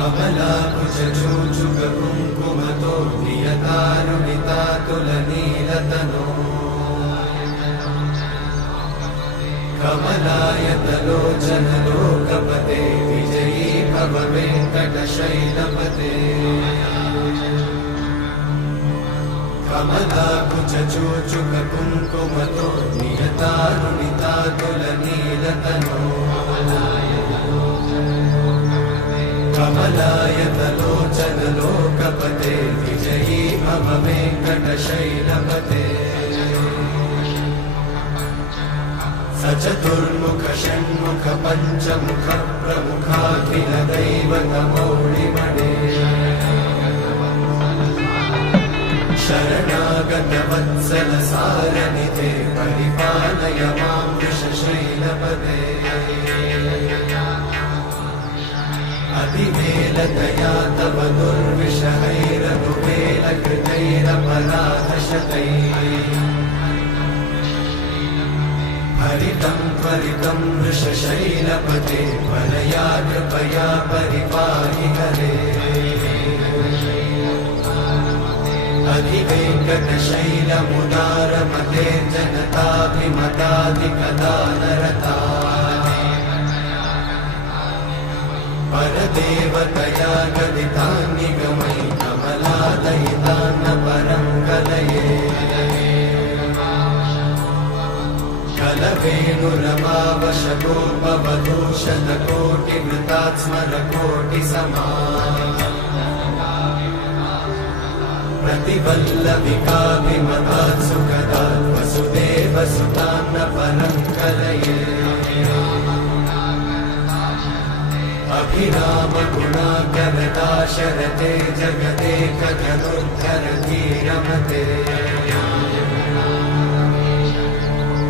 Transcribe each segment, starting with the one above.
कमलाकुचूचुककुङ्कुमतो नियतारुणितातुलनीलतनो कमलायतलोचनलोकपते विजयी भव वेङ्कटशैलपते कमलाकुचूचुककुङ्कुमतो नियतारुणितातुलनीलतनो कमलायतलोचनलोकपते विजयी भव वेङ्कटशैलपते सचतुर्मुख षण्मुख पञ्चमुख प्रमुखाखिल दैवतमौळिमणे शरणागत वत्सल सारनिधे परिपालय मां वृषशैलपते अतिवेलतया तव दुर्विषहैरनुवेलकृतैरपराधशतैः हरितं त्वरितं वृषशैलपते परया कृपया परिपाहि हरे अधिवेङ्कटशैलमुदारमते जनताभिमताधिकदानरता परदेवतया गदितान्निगमयि कमलादयितान्न परं कलये कलवेणुरमावशतोपवधूषणकोटिवृतात्स्मरकोटिसमा प्रतिवल्लविकाभिमतात् सुखदात् वसुदेवसुतान्न परं कलये अभिरामगुणाकरदाशरथे जगदेकधनुर्धरधीरमते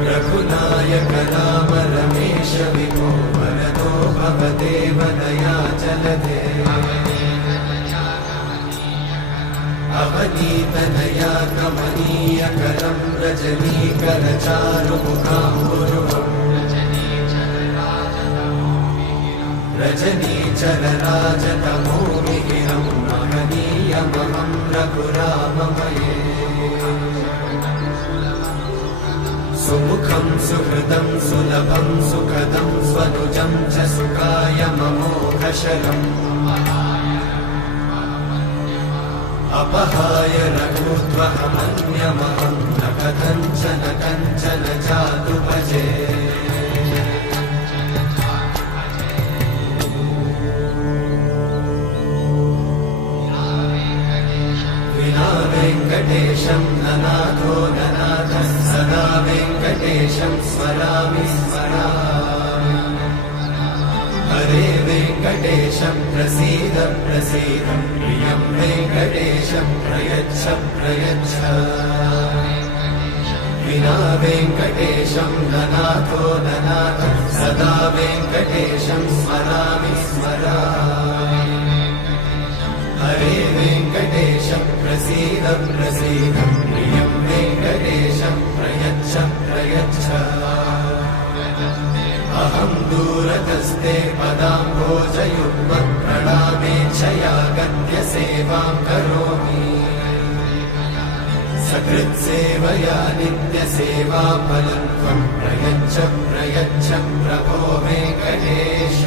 रघुनायक राम रमेश विभो वरदो भवदेव दयाचलते अवनीतनया कमनीयकरं रजनीकरचारुमुखाम्बुरुहम् रजनीचरराजतमोमिहिरं महनीयमहं रघुराममये सुमुखं सुहृदं सुलभं सुखदं स्वनुजं च सुखायममोघशरम् अपहाय रघुत्वहमन्यमहं न कथञ्चन कञ्चन जातु भजे विना वेङ्कटेशं ननाथो ननाथः सदा वेङ्कटेशं स्मरामि स्मरामि हरे वेङ्कटेशं प्रसीद प्रसीद प्रियं वेङ्कटेशं प्रयच्छ प्रयच्छ विना वेङ्कटेशं ननाथो ननाथः सदा वेङ्कटेशं स्मरामि स्मरामि हरे वेङ्कटेशं प्रसीद प्रसीद प्रियं वेङ्कटेशं प्रयच्छ प्रयच्छ अहं दूरतस्ते पदाम्भोजयुग्मं प्रणामेच्छया गद्य सेवां करोमि सकृत्सेवया नित्यसेवाफलं त्वं प्रयच्छ प्रयच्छ प्रभो वेङ्कटेश